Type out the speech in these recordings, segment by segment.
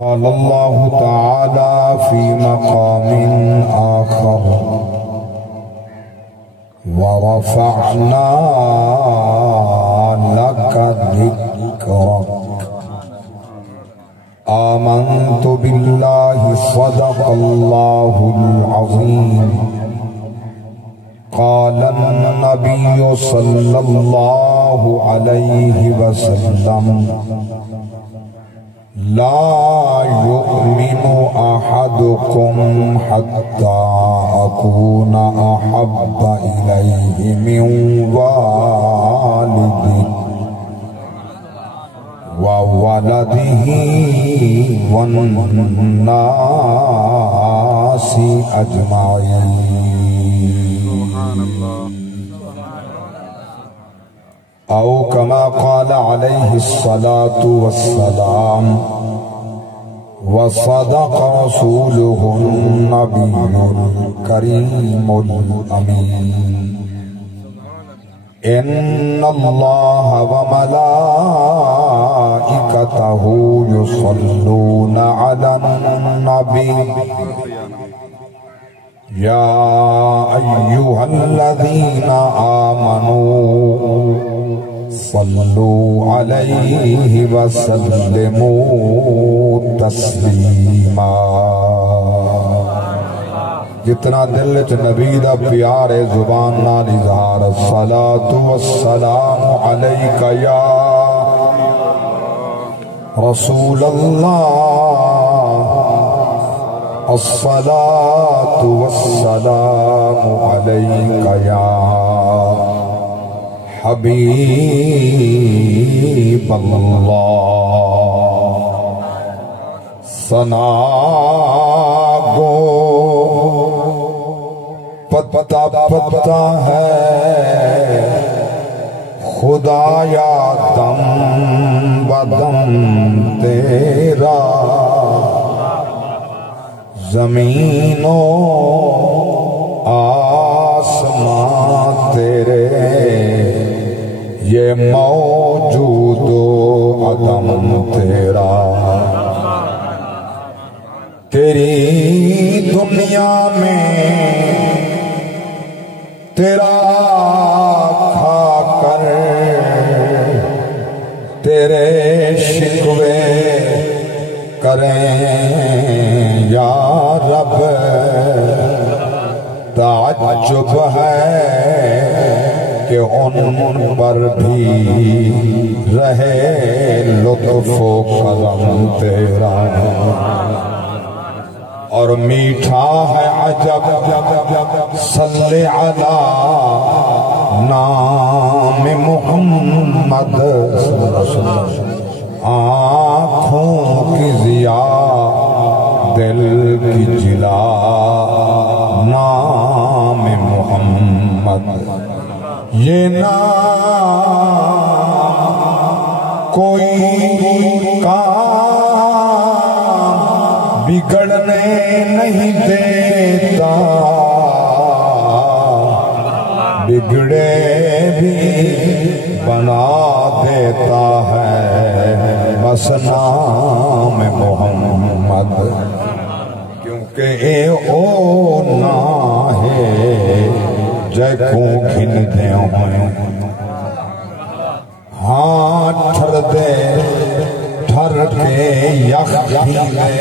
قال الله تعالى في مقام آخر ورفعنا لك ذكرك آمنت بالله صدق الله العظيم قال النبي صلى الله عليه وسلم لا يؤمن أحدكم حتى أكون أحب إليه من والده وولده والناس أجمعين أو كما قال عليه الصلاة والسلام وصدق رسوله النبي الكريم الأمين إن الله وملائكته يصلون على النبي يا أيها الذين آمنوا صلوا عليه وسلموا تسلیما. جتنا دل چ نبی دا پیار ہے زبان نال اظہار الصلاۃ والسلام علیک یا رسول اللہ الصلاۃ والسلام علیک یا حبیب اللہ. ثنا گو پتا پتا ہے خدایا دم بدم تیرا زمین و آسمان تیرے یہ موجود و عدم تیرا. تیری دنیا میں تیرا کھا کر تیرے شکوے کریں یا رب تعجب ہے کہ ان پر بھی رہے لطف و کرم تیرا. اور میٹھا ہے عجب صلی علی نام محمد آنکھوں کی ضیا دل کی جلا نام محمد. یہ نام کوئی کام بگڑنے نہیں دیتا بگڑے بھی بنا دیتا ہے بس نام محمد. کیونکہ اے او نا ہے جے کو کھن دے ہوئے ہاں ٹھر دے ٹھر کے یخ کھیلے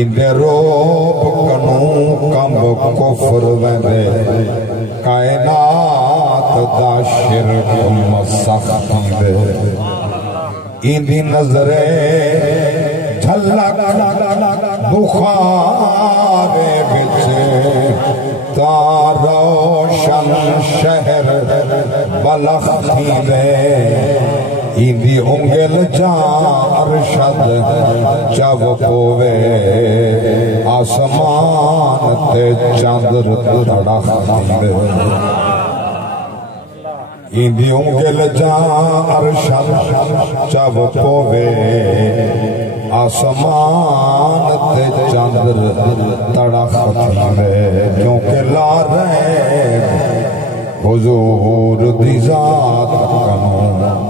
اندے روب کنوں کمب کفر ویندے کائنات دا شرک مسختی دے اندی نظرے جھلک بخارے بچے روشن شہر بلختی دے ایندی انگل جان ارشد جب پوے آسمان تے چاندر تڑختی دے ایندی انگل جان ارشد جب پوے آسمان تے چاندر تڑختی دے. کیونکہ لا رہے حضور دی ذات کنوں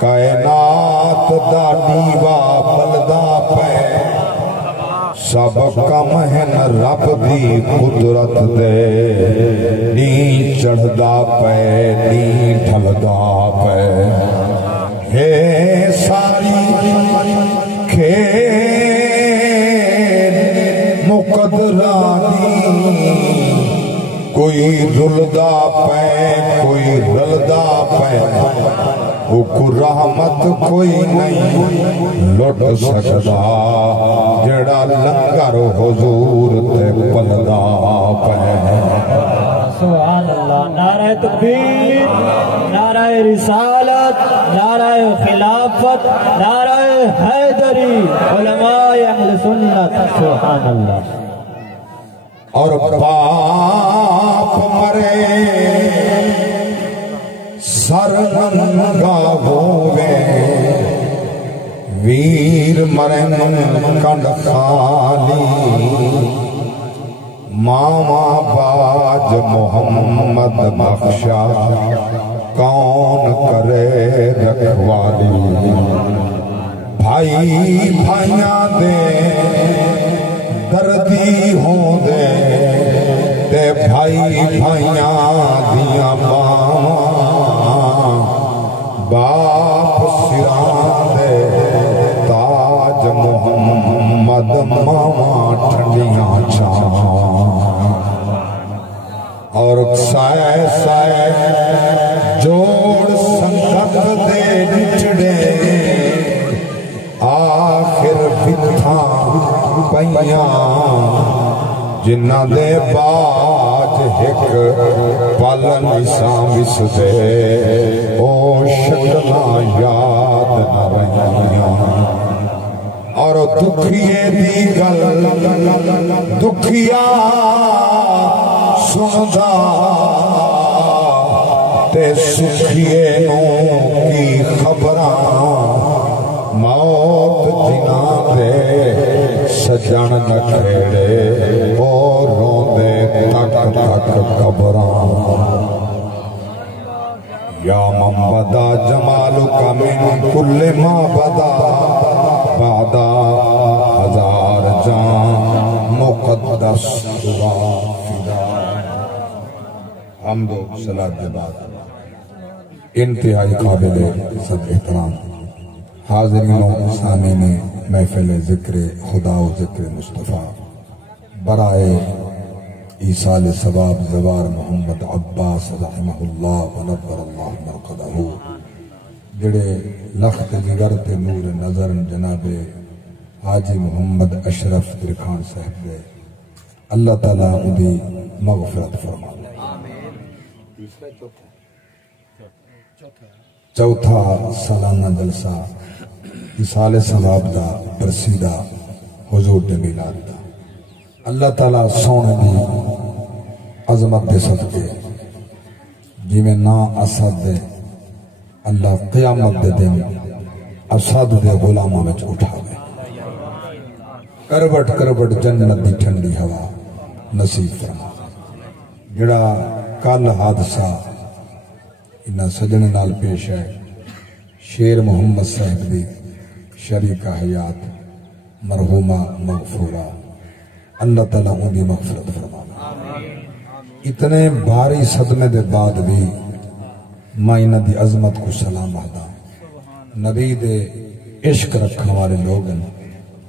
کائنات دا دیوا پلدا سب کم ہن رب دی قدرت دے نی چڑھدا پے نی ڈھلدا پے ہے ساری کھیل مقدرانی کوئی رلدا پے کوئی رلدا پے کو رحمت کوئی نہیں لٹ سکدا جڑا لنگر حضور تے پلدا پے سبحان اللہ نعرہ تکبیر نعرہ رسالت نعرہ خلافت نعرہ حیدری علماء اہل سنت سبحان اللہ اور باپ مرے سر ننگا ہووے ویر مرن کنڈ خالی ماما باج محمد بخشا کون کرے رکھوالی بھائی بھائیاں دے دردی ہوں دے تے بھائی بھائیاں دیاں باپ سران دے تاج محمد ماما ٹھنڈیاں چھاں اور سائے سائے جوڑ سنگت دے نچڑے آخر بتھاں پیاں جنہ دے باج ہک پالن ساں وس دے او شکلہ یاد نہ رہیاں اور دکھیے دی گل دکھیا سندا تے سکھیے نوں کی خبراں موت جناں دے سجن نہ کھیڑے اور روندے تک تک قبراں یا من بدا جمالک من کل ما بدا بعدا ہزار جان مقدس خدا فدا حمد و صلاۃ کے بعد انتہائی قابل سب احترام حاضرین و سامعین محفل ذکر خدا و ذکر مصطفیٰ برائے ایصال ثواب زوار محمد عباس رحمہ اللہ ونور اللہ مرقدہ جڑے لخت جگر تے نور نظر جناب حاجی محمد اشرف درخان صاحب دے اللہ تعالیٰ اندھی مغفرت فرما چوتھا سالانہ جلسہ ایصال ثواب دا برسیدہ حضور دے میلاد دا اللہ تعالیٰ سونے دی عظمت دے صدقے جی میں نا اسد دے اللہ قیامت دے دن اسد دے غلاموں میں اٹھا گئے کروٹ کروٹ جنت دی ٹھنڈی ہوا نصیب فرما جڑا کل حادثہ انہاں سجنے نال پیش ہے شیر محمد صاحب دی شریکہ حیات مرحومہ مغفورہ اللہ تعالیٰ ان کی مغفرت فرمانا اتنے بھاری صدمے دے بعد بھی میں انہاں دی عظمت کو سلام آدا نبی دے عشق رکھنے والے لوگ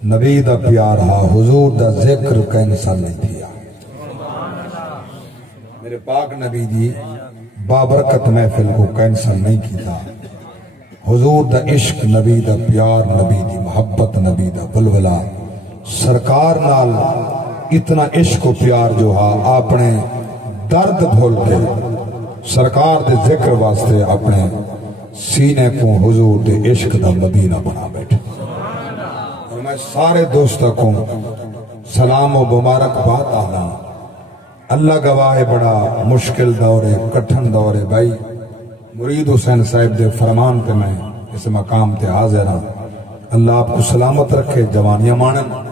نبی دا پیار ہا حضور دا ذکر کینسل نہیں تھیا میرے پاک نبی دی بابرکت محفل کو کینسل نہیں کیتا حضور دا عشق نبی دا پیار نبی دی محبت نبی دا بلولا سرکار نال اتنا عشق و پیار جو ہا اپنے درد بھول کے سرکار دے ذکر واسطے اپنے سینے کو حضور دے عشق دا مدینہ بنا بیٹھے اور میں سارے دوستوں کو سلام و مبارک بات آنا اللہ گواہ بڑا مشکل دورے کٹھن دورے بھائی مرید حسین صاحب دے فرمان پہ میں اس مقام تے حاضر ہاں اللہ آپ کو سلامت رکھے جوانیاں مانن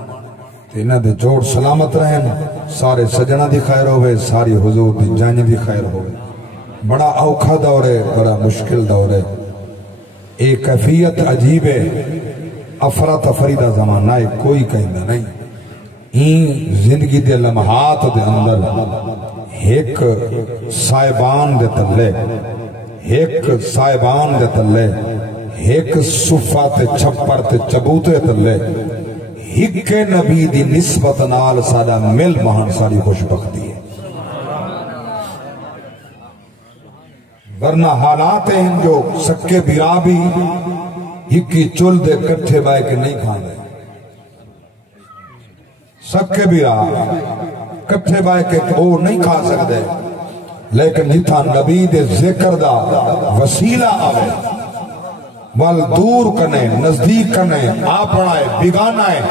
انہاں دے جوڑ سلامت رہن سارے سجنہ دی خیر ہوئے ساری حضور دی جانیں دی خیر ہوئے بڑا اوکھا دورے بڑا مشکل دورے ایک کیفیت عجیب ہے افرا تفریدہ زمانہ ہے کوئی کہیں نہیں این زندگی دے لمحات دے اندر ایک سائبان دے تلے ایک صفہ تے چھپر تے چبوتے تلے ایک نبی دی نسبت نال ساڑا مل مہان ساڑی خوش بختی ہے. ورنہ حالات ہیں جو سکے بیرا بھی ہکی چل دے کٹھے بائے کے نہیں کھانے. سکے بیرا کٹھے بائے کے وہ نہیں کھا سکتے، لیکن جتھا نبی دے ذکر دا وسیلہ آوے وال دور کنے نزدیک کنے آپنا ہے بگانا ہے.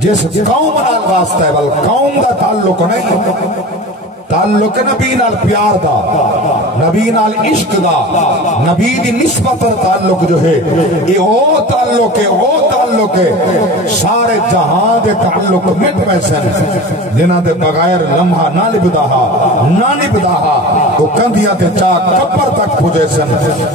جس قوم نال واسطہ ہے وال قوم دا تعلق نہیں، تعلق نبی نال پیار دا، نبی نال عشق دا، نبی دی نسبت اور تعلق جو ہے یہ او تعلق ہے سارے جہاں دے تعلق مٹ ویسن جنہ دے بغیر لمحہ نہ نبداہا تو کندھیاں تے چاک قبر تک پھجے سن.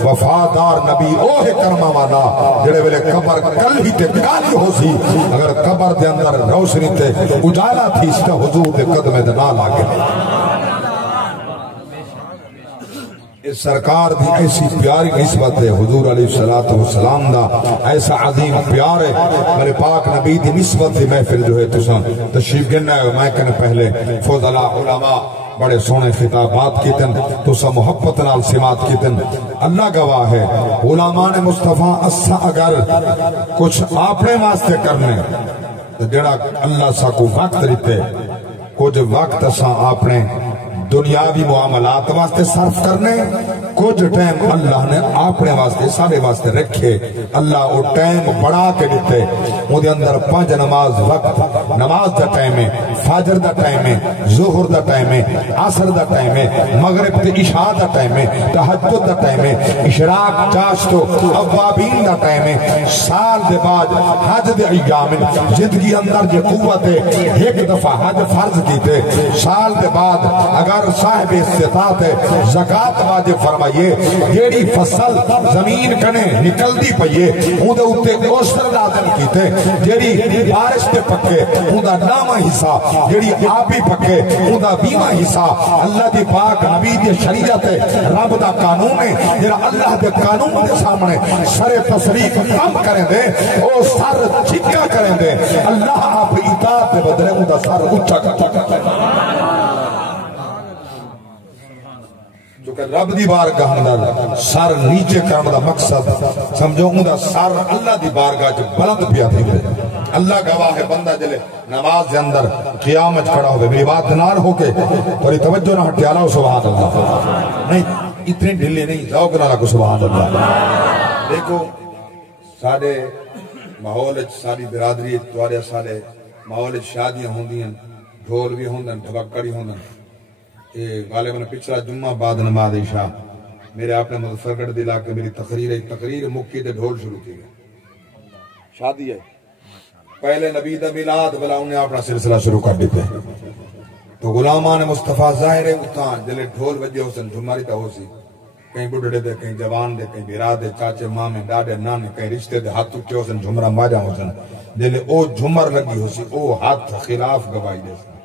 وفادار نبی اوہ کرما مانا جڑے ویلے قبر کل ہی تے کالی ہو سی، اگر قبر دے اندر روشنی تے اجالا تھی اس تے حضور دے قدمے دے نال آگے. اس سرکار دی ایسی پیاری نسبت ہے، حضور علیہ السلام دا ایسا عظیم پیار ہے. میرے پاک نبی دی نسبت دی محفل جو ہے تشریف گننا ہے. میں کہنے پہلے فضلاء علماء بڑے سونے خطابات کیتن تو سا محبت نال سمات کیتن. اللہ گواہ ہے علماء نے مصطفیٰ اسا اگر کچھ آپنے واسطے کرنے تو جڑا اللہ سا کو وقت دیتے، کچھ وقت اسا آپنے دنیاوی معاملات واسطے صرف کرنے، کچھ ٹائم اللہ نے اپنے واسطے سارے واسطے رکھے. اللہ وہ ٹائم بڑھا کے دیتے، وہ دے اندر 5 نماز وقت، نماز دا ٹائم ہے، فجر دا ٹائم ہے، ظہر دا ٹائم ہے، عصر دا ٹائم ہے، مغرب تے عشاء دا ٹائم ہے، تہجد دا ٹائم ہے، اشراق چاشتو اوابین دا ٹائم ہے. سال دے بعد حج دے ایام زندگی اندر جو قوت ہے ایک دفعہ حج فرض کیتے. سال دے بعد اگر صاحب استطاعت ہے زکاة واجب فرمائیے. جیڑی فصل زمین کنے نکل دی پئیے اون دے اوتے اوسر لازم کیتے. جیڑی بارش تے پکے اون دا نامہ حصہ، جیڑی آبی پکے اون دا 20واں حصہ. اللہ دی پاک نبی دی شریعت ہے، رب دا قانون ہے. جڑا اللہ دے قانون دے سامنے سر تصریف کم کریں دے او سر چھکا کریں دے، اللہ آپ اطاعت دے بدلے اون دا سر اونچا کرتا ہے. جو کہ رب دی بارگاہ اندر سر نیچے کرنے دا مقصد سمجھو اون دا سر اللہ دی بارگاہ جو بلند پیا تھی دے. اللہ گواہ ہے بندہ جلے نماز دے اندر قیامت کھڑا ہوئے میری بات نار ہو کے توری توجہ نہ ہٹیا لاؤ سبحان اللہ. نہیں اتنے ڈھلے نہیں ذوق نہ لگو سبحان اللہ. دیکھو سارے ماحول ساری برادری توارے سارے ماحول شادیاں ہوندی ہیں، ڈھول بھی ہوندن، ڈھبکڑی ہوندن. غالباً پچھلا جمعہ بعد نماز عشاء میرے آپ نے مظفرگڑھ دلا کے میری تقریر مکی تے ڈھول شروع کی گئے. شادی ہے پہلے نبی دا میلاد بلا انہیں اپنا سلسلہ شروع کر دیتے تو غلامان مصطفیٰ ظاہر ہے اتھان جلے ڈھول وجہ حسن جھماری تا ہو سی. کہیں بڑھڑے دے، کہیں جوان دے، کہیں بیرا دے، چاچے مامے ڈاڈے نانے، کہیں رشتے دے ہاتھ اٹھے حسن جھمرہ ماجا حسن جلے او جھمر لگی ہو سی او ہاتھ خلاف گواہی دے سن.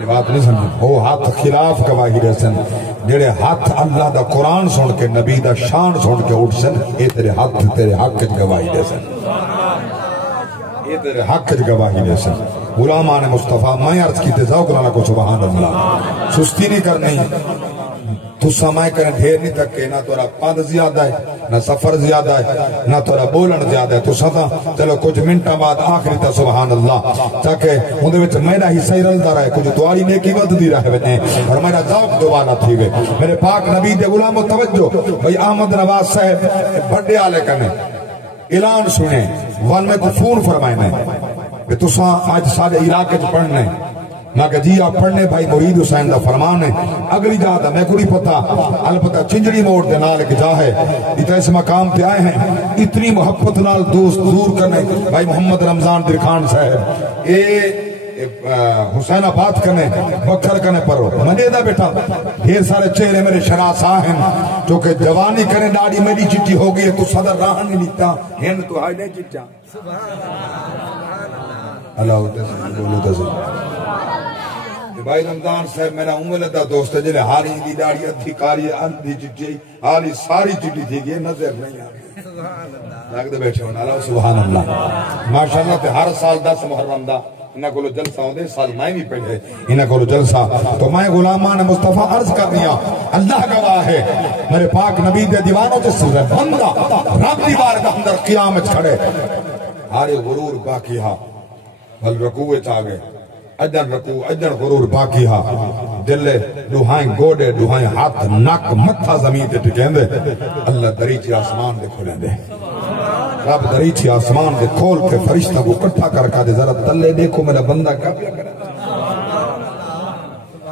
یہ بات نہیں سمجھے، وہ ہاتھ خلاف گواہی دے سن. جڑے ہاتھ اللہ دا قرآن سن کے نبی دا شان سن کے اٹھ سن اے تیرے ہاتھ تیرے حق چ گواہی دے سن، اے تیرے حق چ گواہی دے سن. غلامان مصطفیٰ میں عرض کیتے ذوق نہ کو سبحان اللہ. سستی نہیں کرنی، تو سمائے کریں ڈھیر نہیں تکے، نہ تورا پند زیادہ ہے، نہ سفر زیادہ ہے، نہ تورا بولن زیادہ ہے. تو سدا چلو کچھ منٹا بعد آخری تا سبحان اللہ تاکہ اندھے وچ میرا حصہ ہی رلتا رہے، کچھ دعائی نیکی ود دی رہے وچنے اور میرا ذوق دوبارہ تھی گئے. میرے پاک نبی دے غلام توجہ بھئی احمد نواز صاحب بڑے آلے کنے اعلان سنے وان میں کو فون فرمائنے کہ تساں آج سارے علاقے چ پڑھنے. میں کہ جی آپ پڑھنے بھائی مرید حسین دا فرمان ہے. اگلی جا دا میں کو نہیں پتا، البتہ چنجڑی موڑ دے نال ایک جا ہے اتنا اس مقام پہ آئے ہیں. اتنی محبت نال دوست دور کرنے بھائی محمد رمضان درخان صاحب اے حسین آباد کرنے بکھر کرنے پرو مجھے دا بیٹا ڈھیر سارے چہرے میرے شراسا ہیں جو کہ جوانی کرنے ڈاڑی میری چٹی ہو گئی تو صدر راہ نہیں لیتا ہن تو ہائی نہیں چٹا اللہ بولو تو صحیح بھائی رمضان صاحب میرا امولدہ دوست ہے جلے حالی دی داڑی ادھی کاری اندھی چٹی حالی ساری چٹی تھی گئی نظر نہیں آتی لگ دے بیٹھے ہونا اللہ سبحان اللہ ماشاءاللہ تے ہر سال 10 محرم دا انہاں کو جلسہ ہوندے سال میں بھی پڑھے انہاں کو جلسہ تو میں غلامان مصطفیٰ عرض کر دیا اللہ گواہ ہے میرے پاک نبی دے دیوانوں تے سورہ بندہ رب دیوار کا اندر قیامت کھڑے ہارے غرور باقی ہا بل رکوع چاگے اجن رکوع اجن غرور باقی ہا دلے دوہائیں گوڑے دوہائیں ہاتھ ناک متھا زمین تے ٹکیں دے اللہ دریچی آسمان دے کھولیں دے رب دریچی آسمان دے کھول کے فرشتہ کو کٹھا کر دے ذرا تلے دیکھو میرا بندہ کیا کرے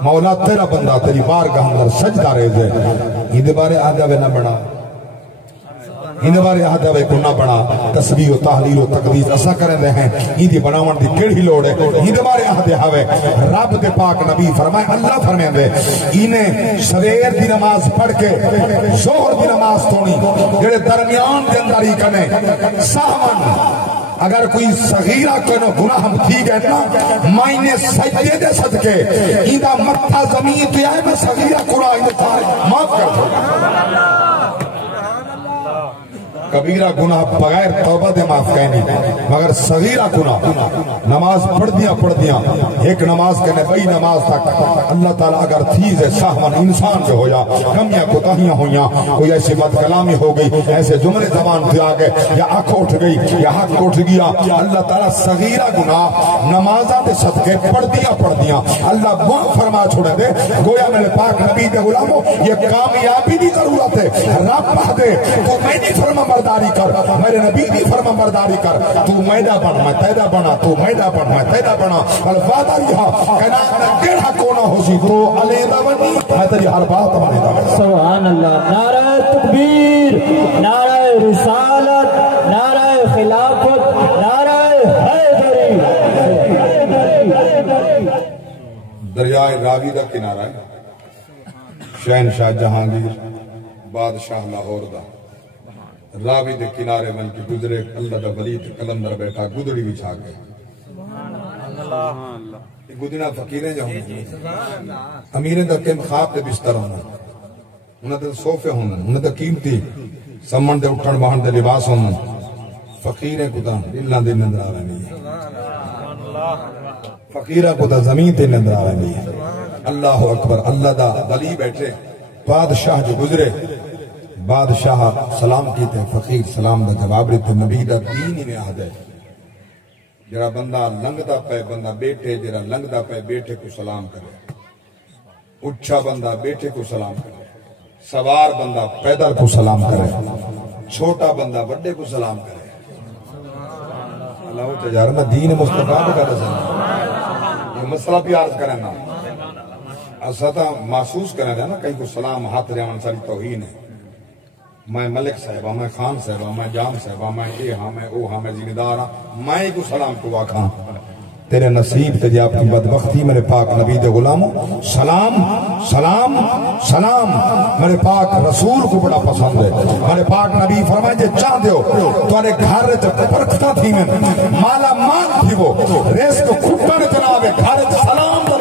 مولا تیرا بندہ تیری بارگاہ اندر سجدہ رہے دے ہندے بارے آدھا وے نہ بڑھا ہندے بارے آدھا وے کو نہ بڑھا تسبیح و تحلیل و تقدیس ایسا کریں دے ہیں ہندی بناون دی کیڑی لوڑ ہے ہندے بارے آدھے ہوئے رب دے پاک نبی فرمائے اللہ فرمائے دے انہیں سویر دی نماز پڑھ کے ظہر دی نماز تونی جڑے درمیان دے اندر ہی کنے سہمن اگر کوئی صغیرہ کنو گناہ تھی گئے نا مائنے سجدے دے صدقے ایندہ متھا زمین تو آئے میں صغیرہ قرآن ایندہ معاف کر دو کبیرہ گناہ بغیر توبہ دے معاف کہنی مگر صغیرہ گناہ نماز پڑھ دیا ایک نماز کہنے بئی نماز تک اللہ تعالیٰ اگر تھیز ہے سہمن انسان جو ہویا کمیاں کوتاہیاں ہویاں کوئی ایسی بد کلامی ہو گئی ایسے جملے زبان پہ آگئے یا آنکھ اٹھ گئی یا حق اٹھ گیا اللہ تعالیٰ صغیرہ گناہ نمازہ دے صدقے پڑھ دیا اللہ وہ فرما چھوڑے دے گویا میرے پاک نبی دے غلاموں یہ کامیابی دی ضرورت ہے رب پہ دے تو میں نہیں فرما برداری کر میرے نبی دی فرما برداری کر تو میدہ بن میں تیدہ بنا تو میدہ بن میں تیدہ بنا الفادہ یہاں کہنا گڑھا کونا ہو سی تو علیدہ بنی میں تیری ہر بات علیدہ بنی سبحان اللہ نعرہ تکبیر نعرہ رسالت نعرہ خلافت نعرہ حیدری دریائے راوی دا کنارہ ہے شہنشاہ جہانگیر بادشاہ لاہور دا راوی دے کنارے من کی گزرے اللہ دا ولی تے کلندر بیٹھا گدڑی بھی چھا گئے گدڑیاں فقیریں جو ہوں امیریں دا کم خواب دے بستر ہونا انہاں دے صوفے ہونا انہاں دا قیمتی سمن دے اٹھن باہن دے لباس ہونا فقیریں کو دا اللہ دے نندر آ رہی ہے فقیرہ کو دا زمین تے نندر آ رہی ہے اللہ اکبر اللہ دا ولی بیٹھے بادشاہ جو گزرے بادشاہ سلام کیتے فقیر سلام دا جواب لیتے نبی دا دین ہی میں آدھ ہے جرا بندہ لنگ دا پہ بندہ بیٹھے جرا لنگ دا پہ بیٹھے کو سلام کرے اچھا بندہ بیٹھے کو سلام کرے سوار بندہ پیدل کو سلام کرے چھوٹا بندہ بڑے کو سلام کرے اللہ تجارہ میں دین مصطفیٰ کا رسل یہ مسئلہ بھی عرض کریں نا اساتہ محسوس کریں نا کہیں کو سلام ہاتھ ریان ساری توہین ہے میں ملک صاحبہ میں خان صاحبہ میں جام صاحبہ میں اے ہاں میں او ہاں میں زمیندار ہاں میں کو سلام کو واقعا تیرے نصیب تجھے آپ کی بدبختی میرے پاک نبی دے غلاموں سلام سلام سلام میرے پاک رسول کو بڑا پسند ہے میرے پاک نبی فرمائے جے چاہ دیو توارے گھر جب پرکھتا تھی میں مالا مان تھی وہ ریس کو کھٹا نے جنابے گھر سلام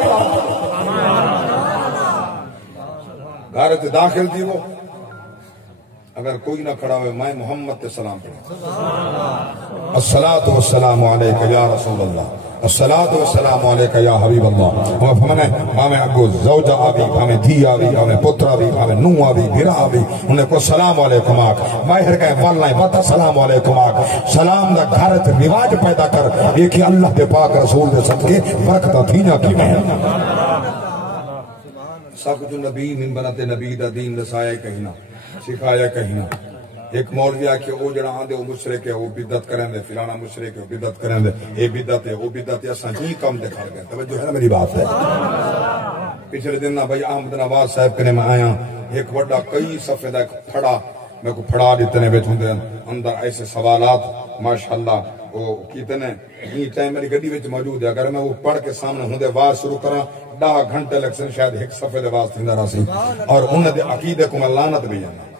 گھر داخل تھی وہ اگر کوئی نہ کھڑا ہوئے میں محمد تے سلام پڑھیں الصلاة والسلام علیکہ یا رسول اللہ الصلاة والسلام علیکہ یا حبیب اللہ ہمیں اگو زوجہ آبی ہمیں دھی آبی ہمیں پتر آبی ہمیں نو آبی بھرا آبی انہیں کو سلام علیکم آگ باہر کہیں واللہ بتا سلام علیکم آگ سلام دا گھرت رواج پیدا کر ایک ہی اللہ دے پاک رسول دے صدقے برکتہ تھینا کی میں سب جو نبی من بنات نبی دا دین رسائے کہینا سکھایا کہینا ایک مولوی آکے او جڑا آندے وہ مشرک ہے وہ بدعت کریں دے فلانا مشرک ہے وہ بدعت کریں دے اے بدعت ہے وہ بدعت ہے اساں ہی کم دکھا گئے توجہ ہے نا میری بات ہے پچھلے دن نا بھائی احمد نواز صاحب کنے میں آیا ایک وڈا کئی صفحے دا پھڑا میں کو پھڑا دیتنے بیٹھوں دے اندر ایسے سوالات ماشاءاللہ وہ کیتنے یہ ٹائم میری گھڑی وچ موجود ہے اگر میں وہ پڑھ کے سامنے ہوں دے واز شروع کرا 10 گھنٹے لگسن شاید ایک صفحے دے واز تھیندہ رہا سی اور انہیں دے عقیدے کو میں لعنت بھی جانا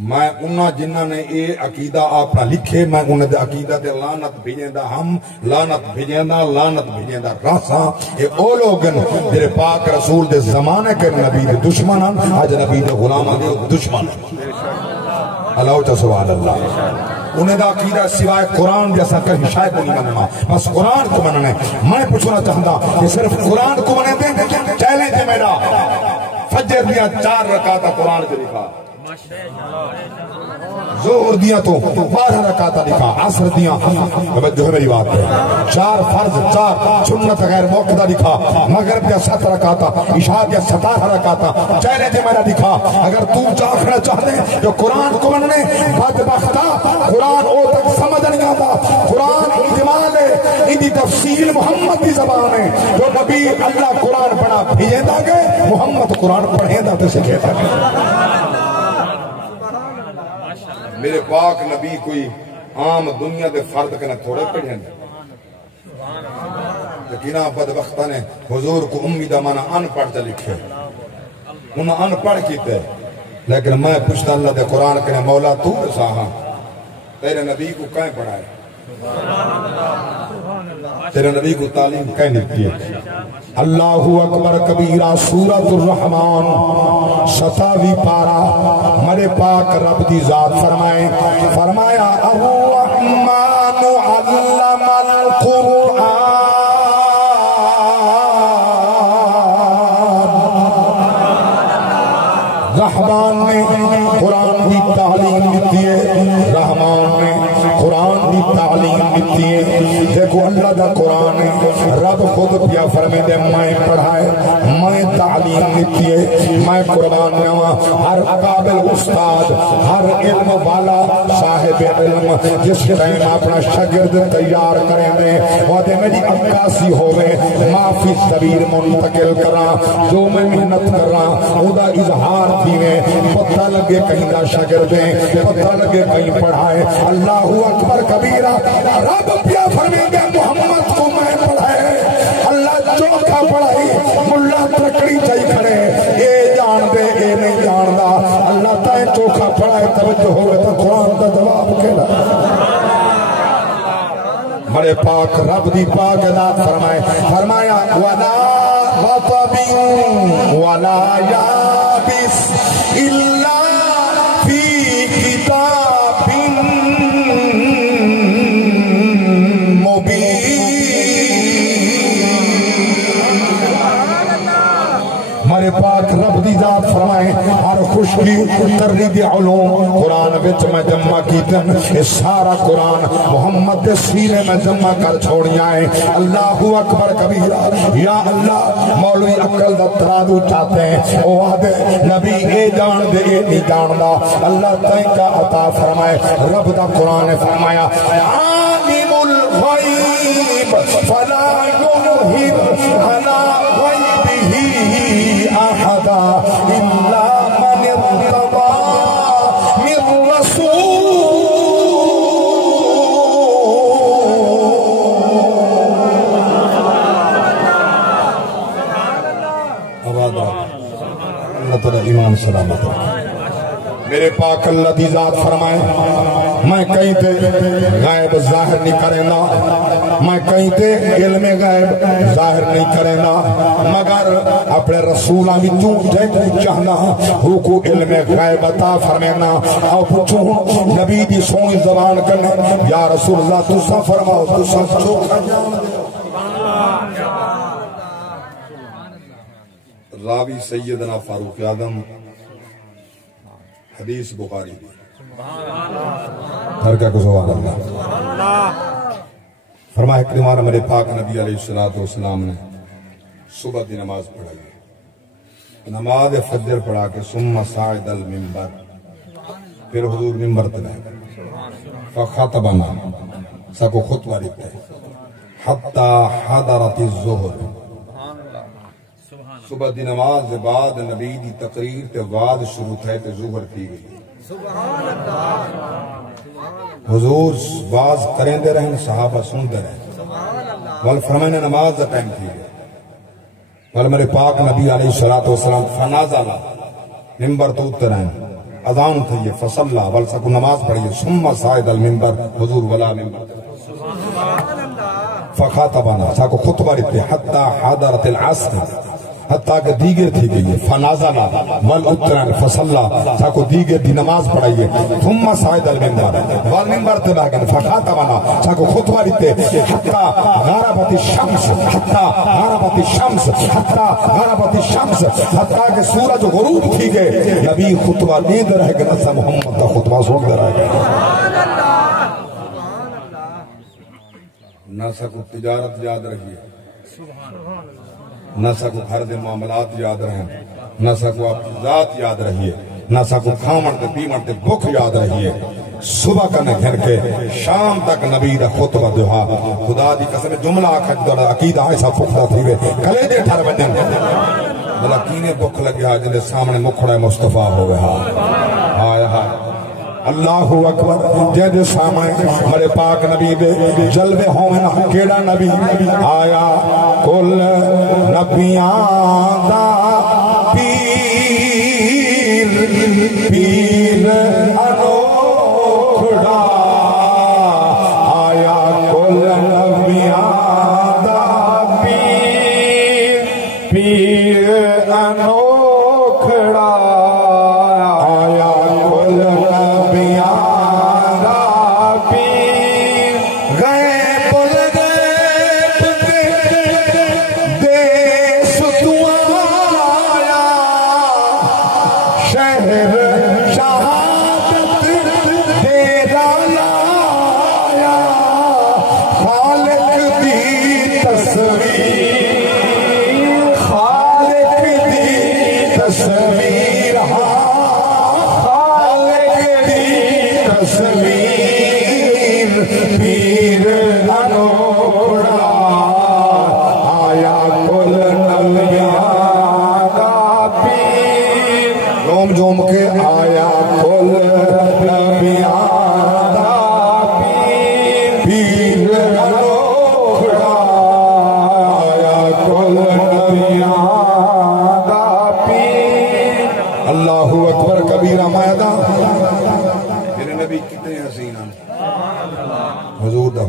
میں انہاں جنہاں نے اے عقیدہ اپنا لکھے میں انہاں دے عقیدہ دے لعنت بھیجیندا ہم لعنت بھیجیندا راساں اے او لوگن میرے پاک رسول دے زمانے کے نبی دے دشمن ہیں اج نبی دے غلاماں دے دشمن اللہ سبحان اللہ انہیں دا عقیدہ سوائے قرآن جیسا کہیں شاید نہیں مننا بس قرآن کو مننے میں پوچھنا چاہتا کہ صرف قرآن کو منے دیں چیلنج ہے میرا فجر دیا 4 رکعتہ قرآن کے لکھا ظہر دیا تو 12 رکعتہ لکھا عصر دیا جو ہے میری بات ہے 4 فرض 4 سنت غیر موقع لکھا مغرب دیا 7 رکعتہ عشاء دیا 17 رکعتہ چیلنج میرا لکھا اگر تو چاہنا چاہتے جو قرآن کو مننے بدبختہ قرآن او تک سمجھ نہیں آتا قرآن اجمال ہے ان کی تفصیل محمد کی زبان ہے جو نبی اللہ قرآن پڑھا بھیجتا گئے محمد قرآن پڑھیتا تو سکھیتا گئے میرے پاک نبی کوئی عام دنیا دے فرد کنے تھوڑے پڑھیں لیکن بدبختہ نے حضور کو امیدہ مانا ان پڑھ جا لکھے انہاں ان پڑھ کیتے لیکن میں پوچھتا اللہ دے قرآن کنے مولا تو ساہاں تیرے نبی کو کہیں پڑھائے تیرے نبی کو تعلیم کہیں نکتی ہے اللہ اکبر کبیرہ سورۃ الرحمن 27 پارہ مرے پاک رب دی ذات فرمایا الرحمن علم القرآن رحمان نے قرآن دی تعلیم دیتی ہے رحمان نے قرآن دی تعلیم دیتی ہے دیکھو اللہ دا قرآن ہے رب خود پیا فرمے دے میں پڑھائے میں تعلیم دیتی ہے میں قرآن میں ہر قابل استاد ہر علم والا صاحب علم جس ٹائم اپنا شاگرد تیار کریں دے وہ دے میری عکاسی ہوئے معافی سبیر منتقل کرا جو میں محنت کر رہا او دا اظہار تھیوے پتہ لگے کہیں دا شاگردیں پتہ لگے کہیں پڑھائے اللہ اکبر کبیرہ رب پیا فرمے دے محمد کو میں پڑھائے اللہ چوکھا پڑھائی ملا ترکڑی چاہی کھڑے اے جان دے اے نہیں جان دا اللہ تائیں چوکھا پڑھائے توجہ ہوئے تو قرآن دا جواب کہنا بڑے پاک رب دی پاک ذات فرمایا وَلَا غَضَبٍ وَلَا يَابِسٍ إِلَّا فِي كِتَابٍ ہمارے پاک رب دی ذات فرمائے ہر خشکی ترغیب علوم قرآن وچ میں جمع کیتن یہ سارا قرآن محمد دے سینے میں جمع کر چھوڑیا ہے اللہ اکبر کبیرہ یا اللہ مولوی عقل دا ترازو چاہتے ہیں او آدھے نبی اے جان دے اے نہیں جاندا اللہ تائیں کا عطا فرمائے رب دا قرآن فرمایا عالم الغیب فلا یظہر علی غیبہ احدا الا من ارتضى من رسول اللہ تعالی ایمان سلامت میرے پاک اللہ دی ذات فرمائے میں کہیں تے غائب ظاہر نہیں کرنا میں کہیں تے علم غائب ظاہر نہیں کرنا مگر اپنے رسولہ بھی تو چاہنا ہو کو علم غائب عطا فرمینا اور پوچھو نبی دی سونی زبان کرنے یا رسول اللہ تو سا فرماؤ تو سا چوکھا جان راوی سیدنا فاروق اعظم حدیث بخاری ہر کا سبحان اللہ فرمایا کرمان میرے پاک نبی علیہ السلام نے صبح دی نماز پڑھائی نماز فجر پڑھا کے ثم صعد المنبر پھر حضور منبر تلائے فخطبنا سکو خطبہ لکھتے حتی حضرت الظہر صبح دی نماز دے بعد نبی دی تقریر تے وعد شروع تھے تے ظہر تھی گئی حضور باز کریں دے رہے صحابہ سن دے رہے بل فرمائنے نماز دا ٹائم تھی گئی بل میرے پاک نبی علیہ السلام فنازلہ منبر تو اتر ہیں اذان تھی یہ فصلہ ولسا کو نماز پڑھیے ثم صاعد المنبر حضور ولا منبر فخاطبنا ساکو خطبہ رہتے حتی حضرت العصر حتیٰ کہ دیگر تھی گئی فنازلہ والاتران فصلہ ساکو دیگر دی نماز پڑھائیے ثم صاعد المنبر والمنبر تلاغن فخاطبنا ساکو خطبہ رہتے حتی غاربت الشمس حتی غاربت الشمس حتی غاربت الشمس حتیٰ کہ سورج غروب تھی گئے نبی خطبہ نیند رہے گا نسا محمد کا خطبہ سن دے رہے گا نہ سکو تجارت یاد رہی ہے نہ سکو گھر دے معاملات یاد رہیں نہ سکو آپ ذات یاد رہی ہے نہ سکو کھامن تے پیمن تے بھوک یاد رہی ہے صبح کا نہ گھر کے شام تک نبی دا خطبہ دعا خدا دی قسم جملہ آکھا جدہ عقیدہ ایسا پختہ تھی وے کلے دے ٹھر بنن بلا کینے بھوک لگیا جنہیں سامنے مکھڑا مصطفیٰ ہو گیا آیا ہے اللہ اکبر جد سامنے ہمارے پاک نبی دے جلوے ہوئے کیڑا نبی آیا کل نبیان دا پیر پیر انوکھڑا آیا کل نبیان دا پیر پیر انوکھڑا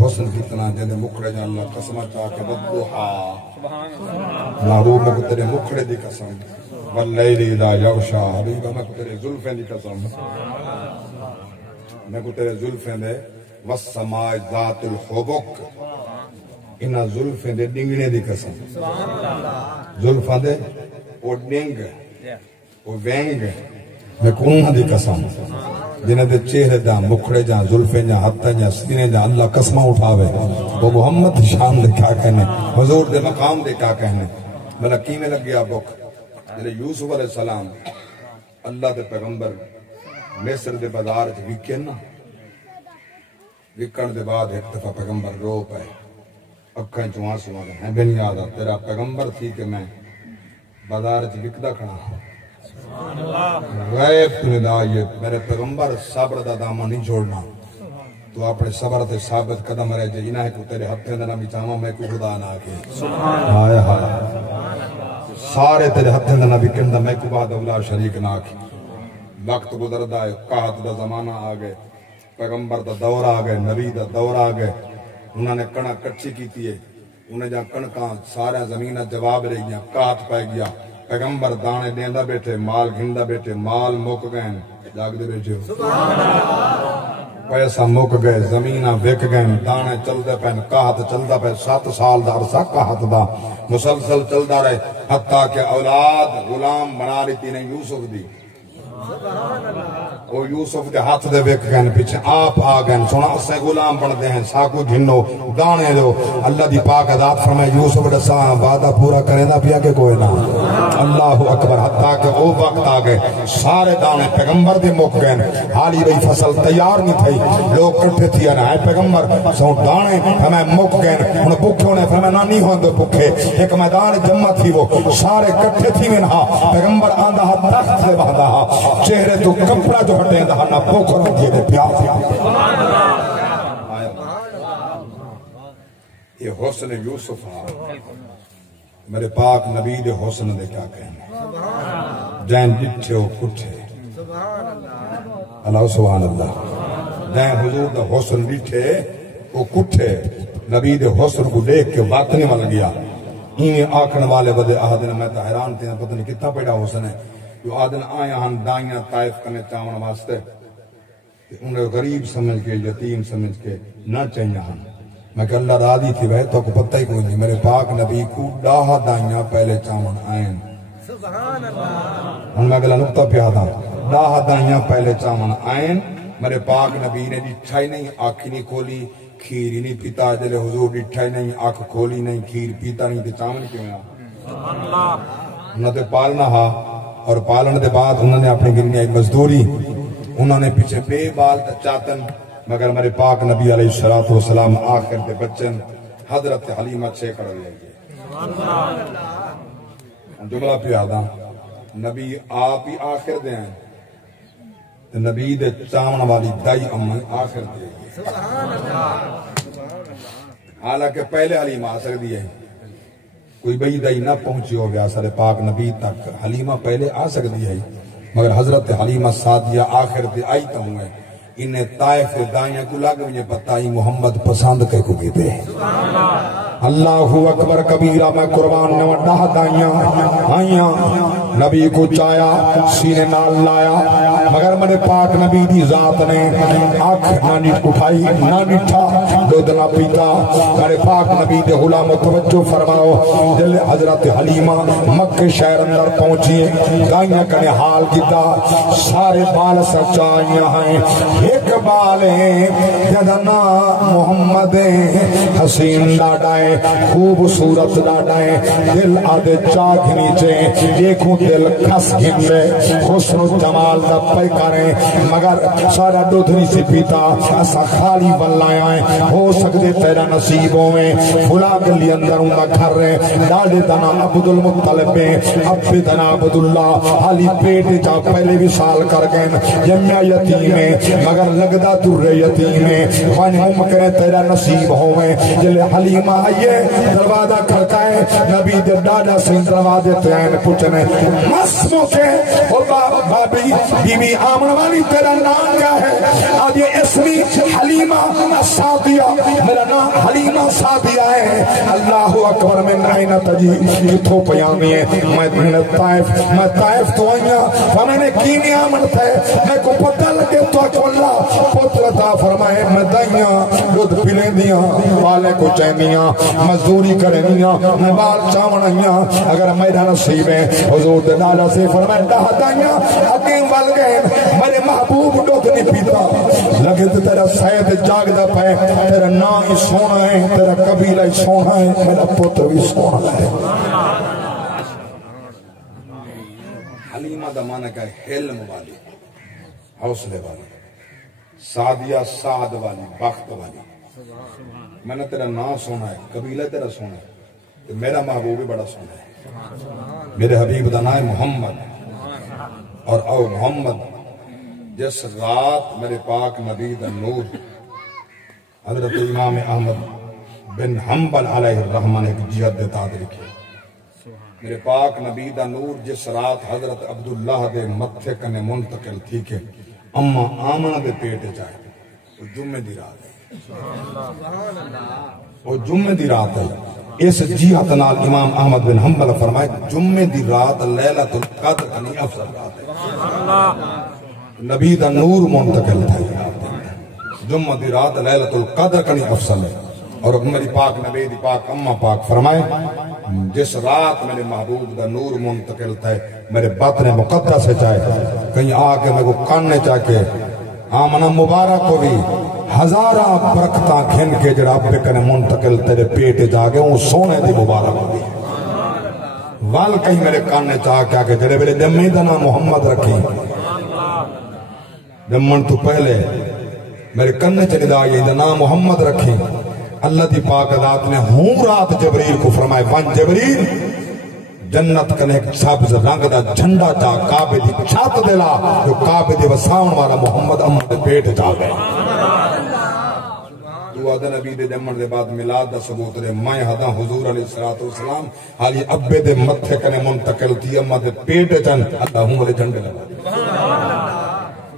حسن کتنا جنہیں مکھڑے جا اللہ قسمہ چاہکے بدوحا محبوب میں کو تیرے مکھڑے دی قسم واللیل اذا یغشا حبیبہ میں کو تیرے ظلفیں دی قسم میں کو تیرے ظلفیں دے والسماء ذات الحبک انہا ظلفیں دے ڈنگنے دی قسم ظلفیں دے وہ ڈنگ وہ وینگ میں کنہ دی قسم جنہیں دے چہرے جاں مکھڑے جاں ظلفیں جاں ہتھیں جاں سینے جاں اللہ قسمہ اٹھاوے وہ محمد شان دے کیا کہنے حضور دے مقام دے کیا کہنے بلا کینے لگ گیا بک جنہیں یوسف علیہ السلام اللہ دے پیغمبر مصر دے بازار چھ وکن نا وکن دے بعد ایک دفعہ پیغمبر رو پائے اکھیں چوہاں سوہاں ہیں بن یادا تیرا پیغمبر تھی کہ میں بازار چھ وکدہ کھڑا ہوں غیب تو ندائیت میرے پیغمبر صبر دا دامہ نہیں چھوڑنا تو اپنے صبر تے ثابت قدم رہ جائے انہیں کو تیرے ہتھیں دنا بھی چاہاں میں کو خدا نہ آکے آئے ہاں سارے تیرے ہتھیں دنا بھی کندہ میں کو بعد اولا شریک نہ آکے وقت گزر دائے قاہت دا زمانہ آگئے پیغمبر دا دور آگئے نبی دا دور آگئے انہوں نے کڑا کچھی کی تیئے انہیں جہاں کڑکاں سارے زمینہ جواب رہی گیا قاہت پائے گیا پیغمبر دانے دیندہ بیٹھے مال گھندہ بیٹھے مال موک گئے جاگ دے بیٹھے پیسہ موک گئے زمینہ ویک گئے دانے چل دے پہن قاہت چل دے پہن 7 سال دا عرصہ قاہت دا مسلسل چل دا رہے حتیٰ کہ اولاد غلام بنا لیتی نے یوسف دی وہ یوسف دے ہاتھ دے ویک گئے پیچھے آپ آگئے سونا اس سے غلام بڑھ دے ہیں ساکو جھنو دانے جو اللہ دی پاک ذات فرمائے یوسف دے ساں وعدہ پورا کرے نہ پیا کہ کوئی نہ اللہ اکبر حتیٰ کہ وہ وقت آگئے سارے دانے پیغمبر دے موک گئے حالی بھئی فصل تیار نہیں تھی لوگ کرتے تھی انا ہے پیغمبر سو دانے ہمیں موک گئے انہیں بکھے انہیں فرمائے نہ نہیں ہوندے بکھے ایک میدان جمع تھی وہ سارے کٹھے تھی منہا پیغمبر آندہ تخت سے بہدہ چہرے تو کپڑا جو ہٹے ہیں دہانا پوکھر دیئے دے پیاس یہ حسن یوسف میرے پاک نبی دے حسن دے کیا کہنے جین جٹھے ہو کٹھے اللہ سبحان اللہ جائیں حضور دا حسن ڈٹھے وہ کٹھے نبی دے حسن کو دیکھ کے واقعی مل گیا این آکھن والے بدے آدھن میں تا حیران تھی پتہ نہیں کتنا پیڑا حسن ہے جو آدھن آیا ہن دائیاں طائف کرنے چاون واسطے انہیں غریب سمجھ کے یتیم سمجھ کے نہ چاہیے ہن میں کہ اللہ راضی تھی بھائی تو کو پتہ ہی کوئی نہیں میرے پاک نبی کو ڈاہا دائیاں پہلے چاون آئین سبحان اللہ ہن میں گلا نقطہ پہ آدھا ڈاہا دائیاں پہلے چاون آئین میرے پاک نبی نے ڈٹھا ہی نہیں آنکھ نہیں کھولی کھیر ہی نہیں پیتا جلے حضور ڈٹھا ہی نہیں آنکھ کھولی نہیں کھیر پیتا نہیں تے چاون کیوں آ انہوں نے پالنا ہا اور پالن دے بعد انہوں نے اپنی گرنی ایک مزدوری انہوں نے پیچھے بے بال تا چاہتن مگر میرے پاک نبی علیہ السلام آخر دے بچن حضرت حلیمہ چھے کر لے گئے جملہ پہ آدھا نبی آپ ہی آخر دے ہیں نبی دے چاون والی دائی امن آخر دے گئے حالانکہ پہلے حلیمہ آسر دیئے کوئی بئی دائی نہ پہنچی ہو گیا سارے پاک نبی تک حلیمہ پہلے آ سکتی ہے مگر حضرت حلیمہ سعدیہ آخر دے آئی تا ہوئے انہیں طائف دائیاں کو لگ مجھے پتائی محمد پسند کے کو گئے اللہ اکبر کبیرہ میں قربان نے وڈا دائیاں آئیاں نبی کو چایا سینے نال لایا مگر میرے پاک نبی دی ذات نے آنکھ نہ اٹھائی نہ نٹھا دودھ نہ پیتا میرے پاک نبی دے غلام توجہ فرماؤ جل حضرت حلیمہ مکہ شہر اندر پہنچیے دائیاں کنے حال کیتا سارے بال سچائیاں ہیں ایک بالیں جدنا محمد حسین ڈاڈائیں خوبصورت ڈاڈائیں دل آدھے چاک نیچے دیکھوں دل کھس گھن لے حسن و جمال دا پے کریں مگر سارا دودھ نہیں سی پیتا ایسا خالی بلائیں آئیں ہو سکتے تیرا نصیبوں میں بھلا گلی اندر اندہ گھر رہے ڈالے دنا عبد المطلب میں اب دنا عبداللہ حالی پیٹ جا پہلے بھی سال کر گئے جمعہ یتیم مگر لگدا در یتیم خوانی ہم کریں تیرا نصیب ہوئے جلے حلیمہ آئیے دروازہ کھڑکائیں نبی دے ڈاڈا سے دروازے تین پوچھنے مسمو کے بابی بی بی آمن والی تیرا نام کیا ہے آج یہ اسمی حلیمہ سعدیہ میرا نام حلیمہ سعدیہ ہے اللہ اکبر میں نائنہ تجی کتھو پیامی ہے میں طائف تو آئیاں فمیں نے کینی آمن تھے میں کو پتہ لگے تو اکو اللہ پتر عطا فرمائے میں دائیاں دودھ پلیں دیاں والے کو چیندیاں مزدوری کریں دیاں بال چاونیاں اگر میرا نصیب ہے حضور دے نالا سے فرمائے ڈاہ دائیاں حقیم بل گئے میرے محبوب دودھ نہیں پیتا لگے تو تیرا سید جاگ دا پائے تیرا نام ہی سونا ہے تیرا قبیلہ ہی سونا ہے میرا پتر بھی سونا ہے حلیمہ دا معنی کا حلم والی حوصلے والی سعدیہ سعد والی بخت والی میں نے تیرا نام سونا ہے قبیلہ تیرا سونا ہے میرا محبوب بھی بڑا سونا ہے میرے حبیب دا نام محمد اور او محمد جس رات میرے پاک نبی دا نور حضرت امام احمد بن حنبل علیہ الرحمن ایک جہد دیتا لکھے میرے پاک نبی دا نور جس رات حضرت عبداللہ دے متھے کنے منتقل تھی کہ اما آمنہ دے پیٹ جائے وہ جمعہ دی رات ہے وہ جمعہ دی رات ہے اس جہت نال امام احمد بن حنبل فرمائے جمعہ دی رات لیلۃ القدر کنی افضل رات ہے نبی دا نور منتقل تھا جمعہ دی رات لیلۃ القدر کنی افضل ہے اور میری پاک نبی دی پاک امہ پاک فرمائے جس رات میرے محبوب دا نور منتقل تھا میرے باطن مقدس سے چاہے کہیں آکے میں کو کاننے چاہے آمنہ مبارک کو بھی ہزارہ برکتاں کھن کے جڑا پہ کنے منتقل تیرے پیٹ جاگے ہوں سونے دی مبارک کو بھی وال کہیں میرے کاننے چاہے آکے جڑے میرے جمعی دا نام محمد رکھی جمعن تو پہلے میرے کاننے چلی دا یہ دا نام محمد رکھی اللہ دی پاک ذات نے ہوں رات جبریل کو فرمائے ون جبریل جنت کنے ایک سبز رنگ دا جھنڈا چا کعبے دی چھت دلا جو کعبے دی وساون والا محمد امر دے پیٹ جا گئے دعا دا نبی دے جمعن دے بعد ملاد دا ثبوت دے میں حدا حضور علیہ السلام حالی ابے دے متھے کنے منتقل تھی امہ دے پیٹ جن اللہ ہوں والے جھنڈے لگا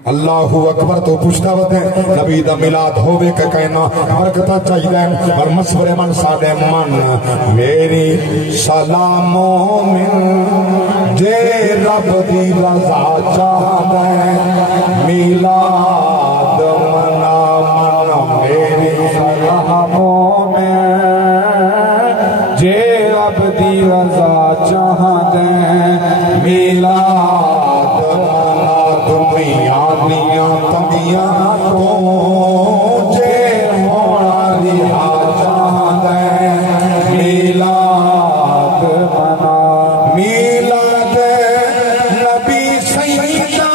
اللہ اکبر تو پوچھتا ہوتے ہیں نبی دا میلاد ہوئے کہ کہنا برکتہ چاہیے اور مصبر من سادے من میری سلاموں من جے رب دی رضا چاہدے میلاد منا منا میری سلاموں میں جے رب دی رضا چاہدے میلاد دنیا دیا تنگیاں تو جے ہونا دیا چاہدے میلاد منا میلاد نبی سیدہ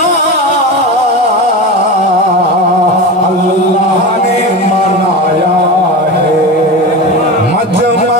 اللہ نے منایا ہے مجمع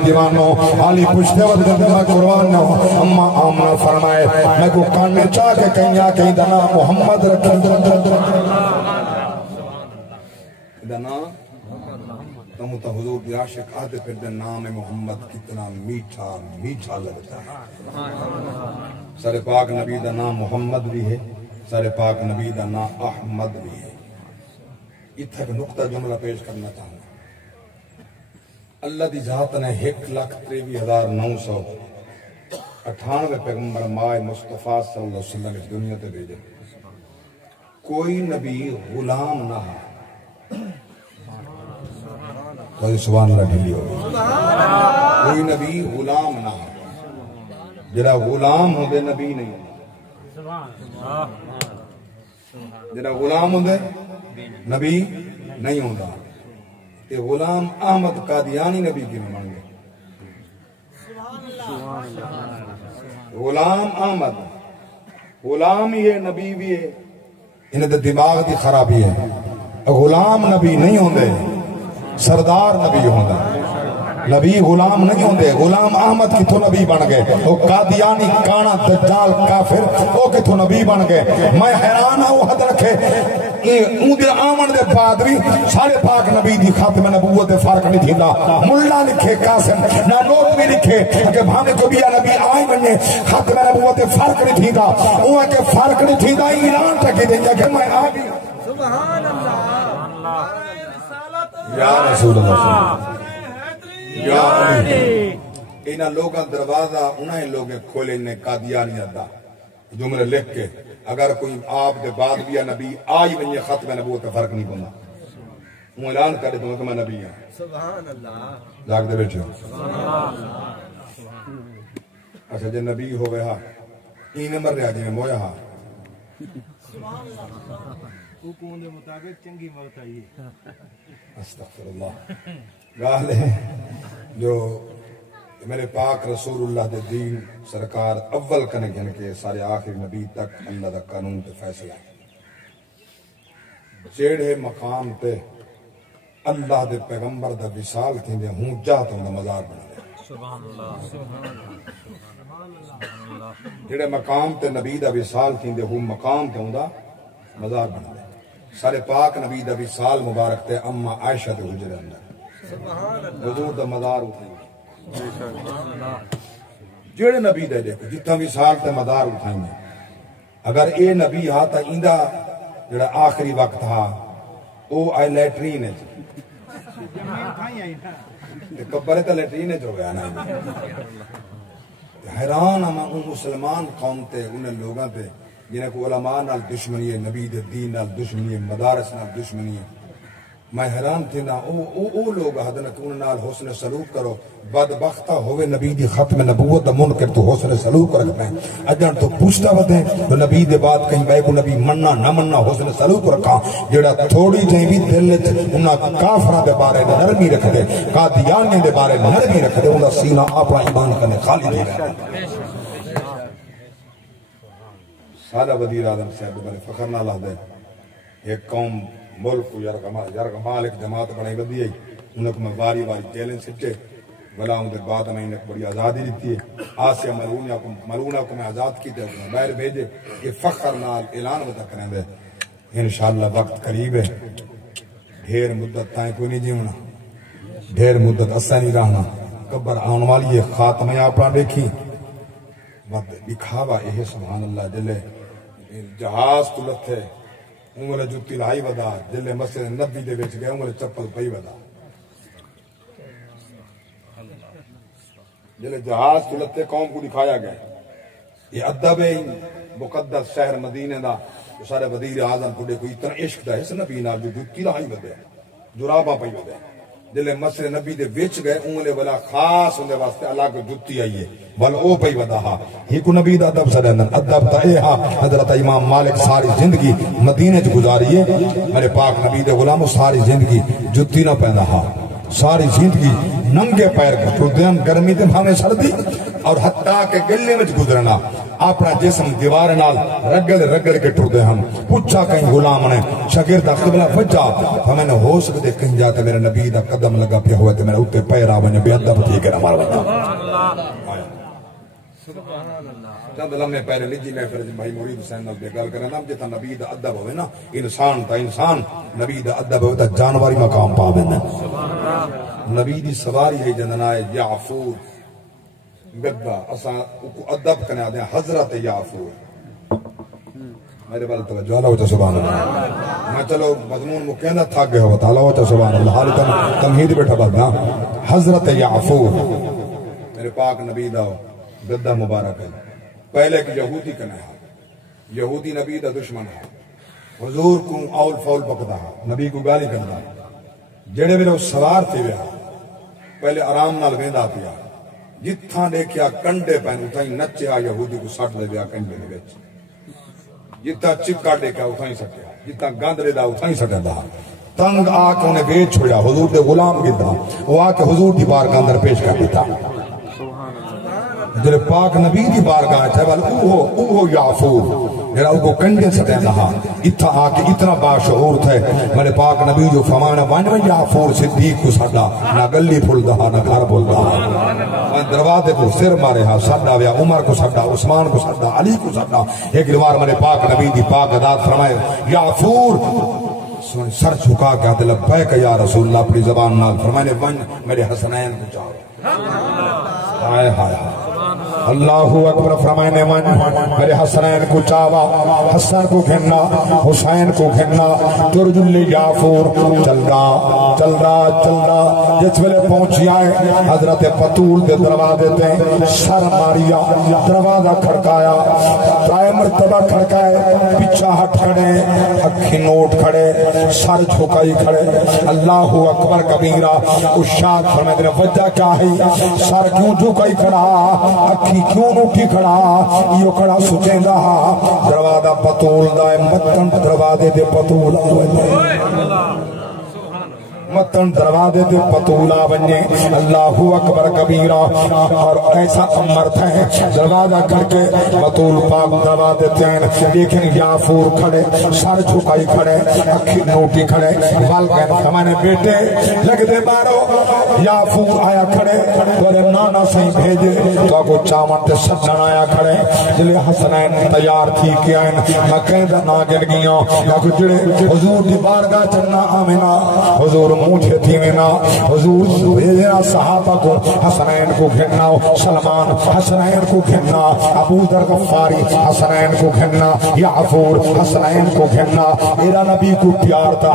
دیوانوں حالی پوچھتے وقت میں قرآن نہ ہوں اممہ آمنہ فرمائے میں کو کان میں چاہ کے کہیں یا کہیں دنا محمد رکھیں دنا تم تا حضور دی عاشق آدھے پھر دن نام محمد کتنا میٹھا میٹھا لگتا ہے سر پاک نبی دا نام محمد بھی ہے سر پاک نبی دا نام احمد بھی ہے اتھا کہ نقطہ جملہ پیش کرنا چاہوں اللہ دی ذات نے 1,93,998 پیغمبر مائے مصطفیٰ صلی اللہ علیہ وسلم اس دنیا تے بھیجے کوئی نبی غلام نہ تو سبحان اللہ ڈھلی ہوگی کوئی نبی غلام نہ جڑا غلام ہوندے نبی نہیں ہوندے جڑا غلام ہوندے نبی نہیں ہوندہ کہ غلام احمد قادیانی نبی کی میں مانگے غلام احمد غلام ہی ہے نبی بھی ہے انہیں تو دماغ دی خرابی ہے غلام نبی نہیں ہوندے سردار نبی ہوندے نبی غلام نہیں ہوندے غلام احمد کی تو نبی بن گئے وہ قادیانی کانا دجال کافر وہ کی تو نبی بن گئے میں حیران ہوں حد رکھے اون دے آمن دے بعد بھی سارے پاک نبی دی ختم نبوت فرق نہیں تھیندا ملا لکھے قاسم نہ لوگ بھی لکھے کہ بھانے کو بھی نبی آئی بنے ختم نبوت فرق نہیں تھیندا اون کے فرق نہیں تھیندا ایران تک دے کہ میں آ گئی سبحان اللہ یا رسول اللہ یا انہاں لوگاں دروازہ انہیں لوگیں کھولے نے قادیانی دا جملے لکھ کے اگر کوئی آپ دے بعد بھی نبی آئی بنی ختم نبوت کا فرق نہیں بنا وہ اعلان کرے تو کہ میں نبی ہوں سبحان اللہ جاگ دے بیٹھے اچھا جے نبی ہوئے ہاں این نمبر رہا جی میں مویا ہاں سبحان اللہ حکم دے مطابق چنگی موت آئی استغفر اللہ گال ہے جو میرے پاک رسول اللہ دے دین سرکار اول کنے گھن کے سارے آخر نبی تک اللہ دا قانون تے فیصلہ جیڑے مقام تے اللہ دے پیغمبر دا وصال تھی دے ہوں جاتا ہوں دا مزار بنا دے سبحان اللہ جیڑے مقام تے نبی دا وصال تھی دے ہوں مقام تے ہوں دا مزار بنا دے سارے پاک نبی دا وصال مبارک تے اما عائشہ دے حجر اندر حضور دا مزار اٹھائیں جیڑے نبی دے دیکھو جتنا بھی سال تے مدار اٹھائیں گے اگر اے نبی ہاں تا ایندہ جڑا آخری وقت ہاں او آئے لیٹرین ہے کبرے تا لیٹرین ہے جو گیا نا حیران ہم ان مسلمان قوم تے انہیں لوگاں تے جنہیں کو علماء نال دشمنی ہے نبی دے دین نال دشمنی ہے مدارس نال دشمنی ہے میں حیران تھی نا او لوگ حدن کہ انہاں نال حسن سلوک کرو بدبختہ ہوئے نبی دی ختم نبوت دا منکر تو حسن سلوک رکھنا ہے اجان تو پوچھتا ہوتے تو نبی دے بعد کہیں بے کو نبی مننا نہ مننا حسن سلوک رکھا جیڑا تھوڑی جائیں بھی دل انہاں کافرہ دے بارے نرمی رکھ دے قادیانی دے بارے نرمی رکھ دے انہاں سینہ اپنا ایمان کرنے خالی دے رہا سادہ وزیر اعظم صاحب بڑے فخر نہ لاندے ایک قوم ملک یرغمال ایک جماعت بنائی بدی ہے انہوں کو میں واری واری جیلیں سچے بلا ان کے بعد میں انہیں بڑی آزادی دیتی ہے آسیہ ملونہ کو میں آزاد کی تھے میں باہر بھیجے یہ فخر نال اعلان بتا کریں دے انشاءاللہ وقت قریب ہے ڈھیر مدت تائیں کوئی نہیں جیونا ڈھیر مدت اسا نہیں رہنا قبر آن والی یہ خاتمہ اپنا دیکھی وقت دکھاوا یہ سبحان اللہ جلے جہاز تلت ہے انگلے جتی لائی ودا جلے مسجد نبی دے بیچ گئے انگلے چپل پئی ودا جلے جہاز تلتے قوم کو دکھایا گیا یہ ادب ہے مقدس شہر مدینہ دا جو سارے وزیر اعظم کو کوئی اتنا عشق دا ہے اس نبی نال جو جتی لائی ودا جرابا پئی ودا جلے مسجد نبی دے بیچ گئے انگلے والا خاص اندے واسطے اللہ کو جتی آئی ہے بل او پئی ودا ہا یہ کو نبی دا ادب سدن ادب تا اے ہا حضرت امام مالک ساری زندگی مدینے چ گزاری ہے میرے پاک نبی دے غلاموں ساری زندگی جتی نہ پیندا ہا ساری زندگی ننگے پیر ٹردے ہم گرمی تے بھاویں سردی اور حتیٰ کہ گلے وچ گزرنا اپنا جسم دیوار نال رگڑ کے ٹردے ہم پوچھا کہیں غلام نے شاگرد قبلہ وجہ ہمیں نہ ہو سکتے کہیں جاتے میرے نبی دا قدم لگا پیا ہوا تے میرے اوتے پیر آویں بے ادب تھی کہ نہ مار وجہ چند لمحے پہلے نجی محفل بھائی مرید حسین نال گل کرنا جتا نبی دا ادب ہوئے نا انسان تا انسان نبی دا ادب ہوئے تا جانواری مقام پاویں نبی دی سواری ہے جنائے یعفور گدہ اساں کو ادب کنے آدھے حضرت یعفور میرے بال توجہ اللہ ہوتا سبحان اللہ میں چلو مضمون مکیندہ تھاک گئے ہوتا اللہ ہوتا سبحان اللہ حالی تمہید بیٹھا بھگنا حضرت یعفور میرے پاک نبی دا گدہ مبارک ہے پہلے کی یہودی کنے ہے یہودی نبی دا دشمن ہے حضور کو اول فول پکتا ہے نبی کو گالی کرتا ہے جڑے میرے سوار تھی ویا پہلے آرام نال ویندا پیا جتھاں دیکھیا کنڈے پین اتھاں نچیا یہودی کو سٹ دے ویا کنڈے دے وچ جتھاں چپکا دیکھا اتھاں ہی سٹیا جتھاں گند ردا اتھاں ہی سٹدا تنگ آ کے انہیں بیچ چھوڑیا حضور دے غلام کیتا وہ آ کے حضور دی بارگاہ اندر پیش کر دیتا جڑے پاک نبی دی بارگاہ ہے بل اوہو یعفور جڑا او کنڈے سٹے رہا اتھا آ کے اتنا باشعور تھے میرے پاک نبی جو فرمایا ون یعفور صدیق کو سڈا نہ گلی پھلدا نہ گھر بولدا میں دروازے کو سر مارے ہا سڈا ویا عمر کو سڈا عثمان کو سڈا علی کو سڈا ایک بار میرے پاک نبی دی پاک ذات فرمائے یعفور سر جھکا کے دل لبیک یا رسول اللہ اپنی زبان نال فرمانے ون میرے حسنین کو چاہو ہائے ہائے اللہ اکبر فرمائنے من میرے حسنین کو چاوا حسن کو گھننا حسین کو گھننا ترجل یعفور چل رہا جس ویلے پہنچی آئے حضرت پتول دے دروازے تے سر ماریا دروازہ کھڑکایا ترائے مرتبہ کھڑکائے پیچھا ہٹ کھڑے اکھی نوٹ کھڑے سر جھکائی کھڑے اللہ اکبر کبیرہ اشاد فرمائے وجہ کیا ہے سر کیوں جھکائی کھڑا اکھی کیوں نوٹی کھڑا یہ کھڑا سچیں گا دروازہ پتول دائے متن دروازے دے پتول متن دروازے دے پتولا بننے اللہ اکبر کبیرہ اور ایسا امرت ہے دروازہ کھڑ کے پتول پاک دروازے تین لیکن یعفور کھڑے سر جھکائی کھڑے اکھی نوٹی کھڑے والگین ہمارے بیٹے لگ دے بارو یعفور آیا کھڑے تورے نانا سے بھیجے تو کو چاون تے سجن آیا کھڑے جلے حسنین تیار تھی کہ آئین مکین دا ناگر گیاں یا کو جڑے حضور دی بارگاہ چلنا آمنا حضور مجھے تھی مینا حضور بھیجنا صحابہ کو حسنین کو گھننا سلمان حسنین کو گھننا ابو ذر غفاری حسنین کو گھننا یعفور حسنین کو گھننا میرا نبی کو پیار تھا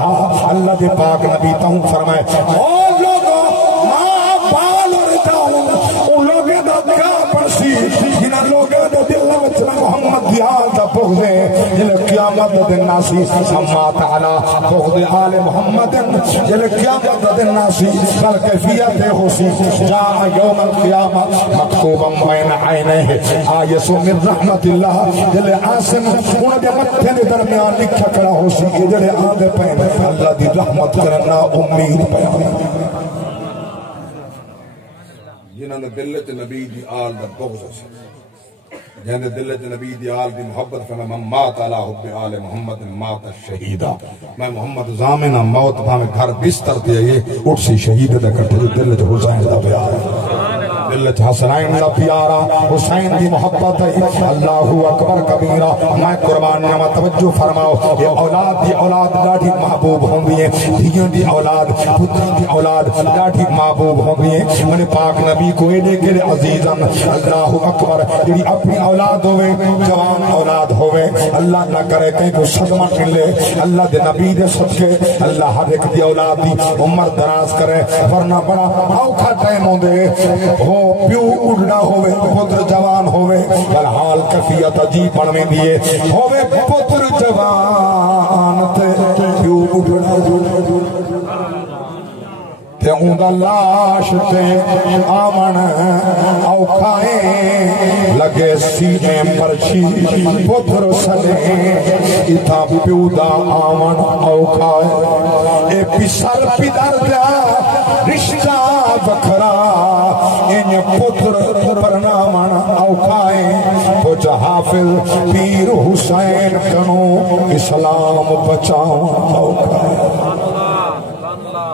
اللہ دے پاک نبی تاہوں فرمائے اور لوگوں ماں بال رہتا ہوں ان لوگوں دا کیا پرسی جنہ لوگوں دا دل وچنا محمد دیال دا بغضے جل قیامت دن ناسی اما تعالی بغض آل محمد جل قیامت دن ناسی بل کیفیت ہو سی جاء یوم القیامت مکتوبا بین عینیہ آیس من رحمت اللہ جل آسن ان دے متھے دے درمیان لکھا کھڑا ہو سی جل آدھے پہن اللہ دی رحمت کرنا امید پہن جنہوں نے دل چ نبی دی آل دا بغض سی جہاں دل چ نبی دی آل دی محبت فرمائے من مات علی حب آل محمد مات شہیدہ میں محمد زامنہ موت بھامے گھر بستر دے یہ اٹھ سی شہید دے کٹھے جو دل چ حسین دا پیار دل چ حسنین دا پیارا حسین دی محبت ہے اللہ اکبر کبیرہ میں قربانیاں میں توجہ فرماؤ یہ اولاد دی اولاد لاٹھی محبوب ہوں گی دھیوں دی اولاد پتروں دی اولاد لاٹھی محبوب ہوں گی من پاک نبی کو ایڈے گلے عزیزاں اللہ اکبر جڑی اپنی اولاد ہوئے جوان اولاد ہوئے اللہ نہ کرے کہیں کو صدمہ ملے اللہ دے نبی دے صدقے اللہ ہر ایک دی اولاد دی عمر دراز کرے ورنہ بڑا اوکھا ٹائم ہوں دے ہو پیو اڑنا ہوئے پتر جوان ہوئے بلحال کفیت عجیب بنویں دیئے ہوئے پتر جوان تے پیو اڑنا تے اوندا لاش تے آمن اوکھائیں لگے سینے پرچی پتر سنے اتھا پیو دا آمن اوکھائیں اے پیسر پیدر دیا رشتہ بکھرا ان پتر پرنامن اوکھائیں پوچھ حافظ پیر حسین کنو اسلام بچاؤں اوکھائیں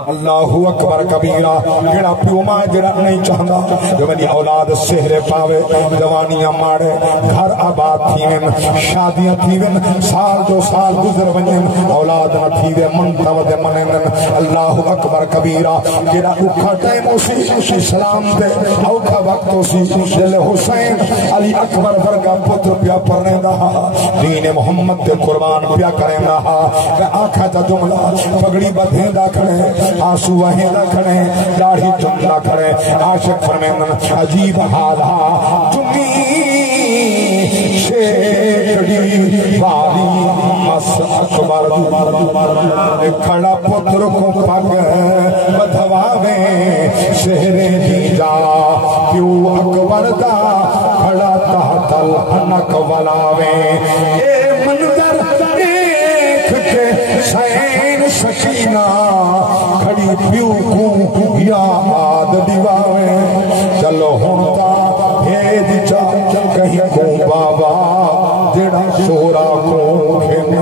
اللہ اکبر کبیرہ جڑا پیو ماں جڑا نہیں چاہتا جو میری اولاد سہرے پاوے جوانیاں ماڑے گھر آباد تھیویں شادیاں تھیویں سال جو سال گزر ونجن اولاد نہ تھیوے منتو دے منن اللہ اکبر کبیرہ جڑا اوکھا ٹائم اسی اسلام دے اوکھا وقت اسی دل حسین علی اکبر ورگا پتر پیا پڑھنے دا دین محمد دے قربان پیا کریں دا آنکھا تا جملہ پگڑی بدھیں دا کھڑے آنسو وہیں دا کھڑے داڑھی چملا کھڑے عاشق فرمین عجیب حالہ جمی شیکڑی والی مس اکبر کھڑا پتر کو پگ بدھواوے شہرے دی جا پیو اکبر دا کھڑا تحت الحنک ولاوے اے منظر دیکھ کے سین سکینہ کھڑی پیو کو یاد دیواوے چلو ہونتا بھیج جا کہیں کو بابا جڑا شورا کو کھینے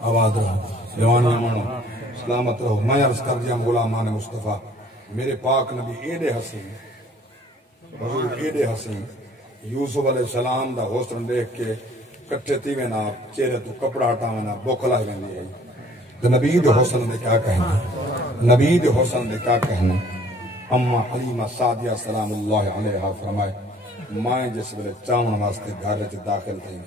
آواز رہا جوانی امانو سلامت رہو میں عرض کر دیا غلامان مصطفیٰ میرے پاک نبی ایڈے حسین حضور ایڈے حسین یوسف علیہ السلام دا حسن دیکھ کے کٹھے تیویں نا چہرے تو کپڑا ہٹاویں نا بوکھلا ہی ویندی ہے تو نبی دے حسن دے کیا کہنا نبی دے حسن دے کیا کہنا اما حلیمہ سعدیہ سلام اللہ علیہ فرمائے میں جس ویلے چاون واسطے گھر وچ داخل تھی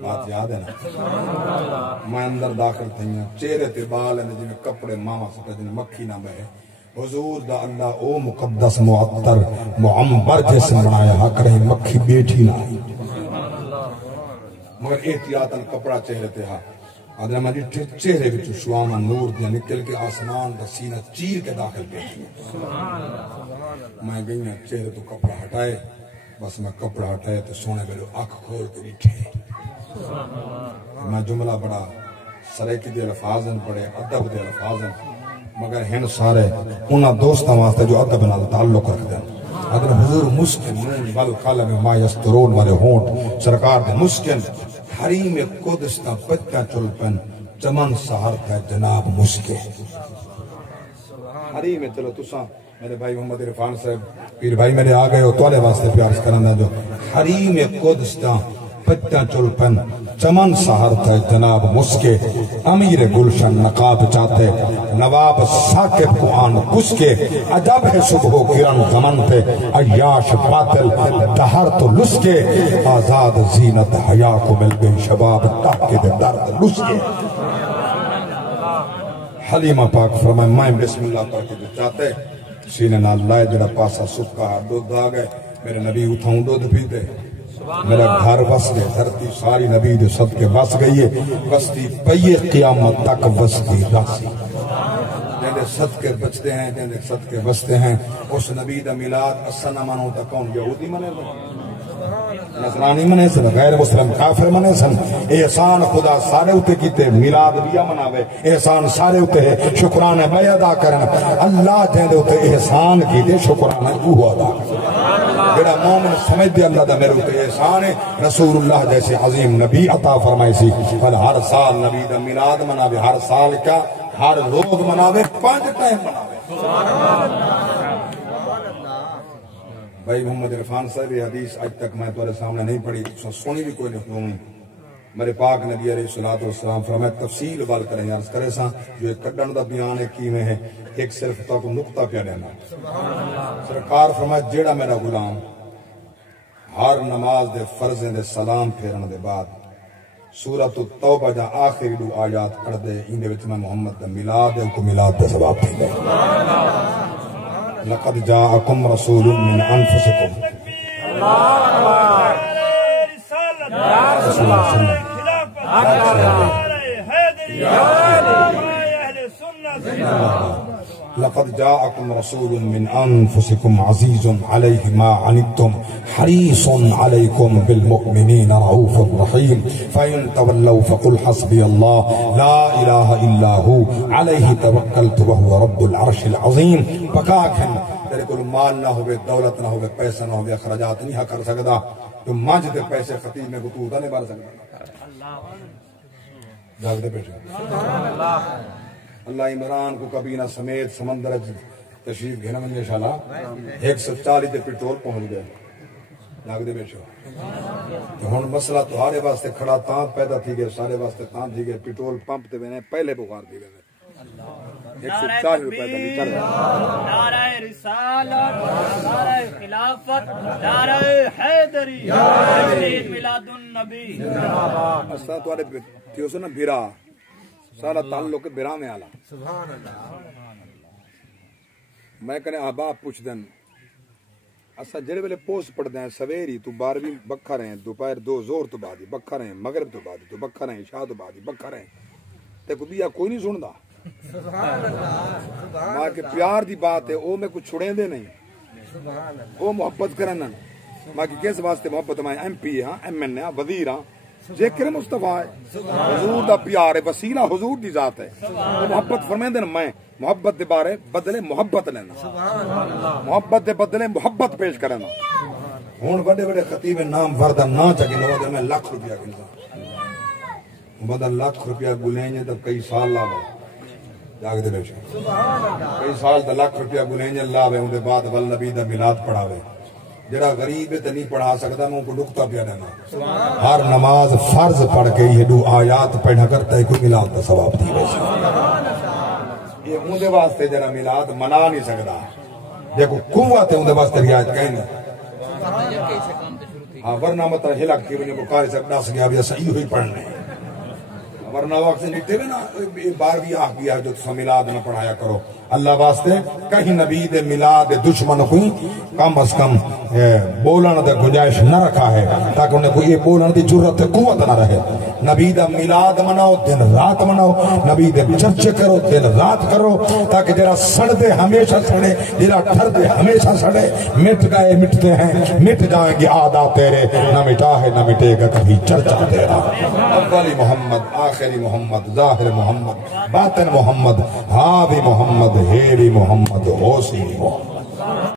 بات یاد ہے نا میں اندر داخل تھی چہرے تے بال ہیں جویں کپڑے ماما سٹے جن مکھی نہ بہے حضور دا اللہ او مقدس معطر معمبر جیسے بنایا حق رہی مکھی بیٹھی نہ مگر احتیاطاً کپڑا چہرے تے ہاں آدھر میں چہرے بچو شوانا نور دیا نکل کے آسمان دا سینہ چیر کے داخل بیٹھی میں گئی ہیں چہرے تو کپڑا ہٹائے بس میں کپڑا ہٹائے تو سونے بلو آنکھ کھول کے بیٹھے میں جملہ بڑا سریکی دے الفاظن پڑے ادب دے الفاظن مگر ہن سارے انہاں دوستاں واسطے جو ادب نال تعلق رکھ دیں اگر حضور مسکن نون والقلم ما یسترون والے ہونٹ سرکار دے مسکن حریم قدستا پتہ چلپن چمن سہارتا ہے جناب مسکے حریم چلو تساں میرے بھائی محمد عرفان صاحب پیر بھائی میرے آگئے ہو توالے واسطے پیار کرنا جو حریم قدستا پتہ چلپن چمن سہارتا ہے جناب مسکے امیر گلشن نقاب چاہتے نواب ساکب کو آن کسکے عجب ہے صبح گرن زمن پہ عیاش باطل دہر تو لسکے آزاد زینت حیاء کو مل گئی شباب تاکہ دے درد لسکے حلیمہ پاک فرمائے میں بسم اللہ پڑھ کے جو چاہتے سینے نال لائے جڑا پاسا سکا دودھ آگئے میرے نبی اٹھاؤں دودھ پیتے میرا گھر بس گئے دھرتی ساری نبی دے صدقے بس گئی ہے بستی پئیے قیامت تک بستی راسی جہاں صدقے بچتے ہیں جہاں صدقے بستے ہیں اس نبی دا میلاد اصلا نہ منو تا کون یہودی منے سن نصرانی منے سن غیر مسلم کافر منے سن احسان خدا سارے ہوتے کیتے میلاد بیا مناوے احسان سارے ہوتے ہے شکرانے بے ادا کرن اللہ جہاں ہوتے احسان کیتے شکرانے اوہ ادا کرن جڑا مومن سمجھ دے اللہ دا میرے تے احسان ہے رسول اللہ جیسے عظیم نبی عطا فرمائی سی پر ہر سال نبی دا میلاد مناوے ہر سال کیا ہر روز مناوے 5 ٹائم مناوے سبحان اللہ بھائی محمد عرفان صاحب یہ حدیث آج تک میں تمہارے سامنے نہیں پڑھی سنی بھی کوئی نہیں ہوئی میرے پاک نبی علیہ الصلوۃ والسلام فرمایا تفصیل بال کریں عرض کرے سا جو ایک کڈن دا بیان ہے کیویں ہے ایک صرف تو نقطہ پیا دینا سرکار فرمایا جیڑا میرا غلام ہر نماز دے فرض دے سلام پھیرن دے بعد سورۃ التوبہ دا آخری 2 آیات پڑھ دے ان دے وچ میں محمد دا میلاد کو میلاد دا ثواب دے لقد جاءکم رسول من انفسکم لقد جاءكم رسول من أنفسكم عزيز عليه ما عنتم حريص عليكم بالمؤمنين رؤوف رحيم فإن تولوا فقل حسبي الله لا إله إلا هو عليه توكلت وهو رب العرش العظيم پکاکھن تیرے کو مال نہ ہوئے دولت نہ ہوئے پیسہ نہ ہوئے اخراجات نہیں کر سکتا تو مانج دے پیسے خطیب میں گتوتا نہیں بار سکتا جاگ دے پیسے اللہ عمران کو کبینہ سمیت سمندر تشریف گھنا من انشاءاللہ 140 دے پیٹرول پہنچ گئے جاگ دے پیسے تو ہن مسئلہ تہارے واسطے کھڑا تاں پیدا تھی گئے سارے واسطے تاں تھی گئے پیٹرول پمپ تے وینے پہلے بخار دی گئے 140 روپے دا لیٹر نعرہ رسالت نعرہ خلافت نعرہ حیدری عید میلاد النبی اسا تواڈے تھیو سو نا بھیرا سارا تعلق برا میں آلا سبحان اللہ میں کہنے احباب پوچھ دن اسا جڑے ویلے پوسٹ پڑھ دیں سویری تو 12 بکھا رہے دوپہر 2 زور تو بعد بکھا رہے مغرب تو بعد تو بکھا رہے عشاء تو بعد بکھا رہے تے کو بیا کوئی نہیں سندا سبحان اللہ ماں کے پیار دی بات ہے او میں کچھ چھڑیں دے نہیں سبحان اللہ او محبت کرن ماں کی کس واسطے محبت میں ایم پی ہاں ایم این ہاں وزیر ہاں ذکر مصطفیٰ ہے حضور دا پیار ہے وسیلہ حضور دی ذات ہے محبت فرمائیں دن میں محبت دے بارے بدلے محبت لینا محبت دے بدلے محبت پیش کرنا ہون بڑے بڑے خطیب نام وردہ نہ چکی لو دے میں لاکھ روپیہ گنتا بدل لاکھ روپیہ گلیں تب کئی سال لاؤ جاگ دے بیشو کئی سال دا لاکھ روپیہ گلیں لاؤ ان دے بعد والنبی دا میلاد پڑھاوے جڑا غریب ہے تو نہیں پڑھا سکتا میں ان کو نقطہ پیا دینا ہر نماز فرض پڑھ کے یہ 2 آیات پڑھا کرتا ہے کوئی میلاد کا ثواب دی ویسے یہ ان دے واسطے جڑا میلاد منا نہیں سکتا دیکھو قوت ہے ان دے واسطے رعایت کہیں ہاں ورنہ مطلب ہلک کی بنی بخاری سے 10 گیا بھی صحیح ہوئی پڑھنے ورنہ وقت سے نکتے ہوئے نا 12 آخ گیا جو تسا میلاد نہ پڑھایا کرو اللہ واسطے کہیں نبی دے میلاد دشمن ہوئی کم از کم بولن دے گنجائش نہ رکھا ہے تاکہ انہیں کوئی بولن دی جرت قوت نہ رہے نبی دا میلاد مناؤ دن رات مناؤ نبی دے چرچے کرو دن رات کرو تاکہ جرا سڑ دے ہمیشہ سڑے جرا ٹھر دے ہمیشہ سڑے مٹ گئے مٹتے ہیں مٹ جائیں گے آدھا تیرے نہ مٹا ہے نہ مٹے گا کبھی چرچا تیرا اولی محمد آخری محمد ظاہر محمد باطن محمد حاوی محمد ہیری محمد ہوسی محمد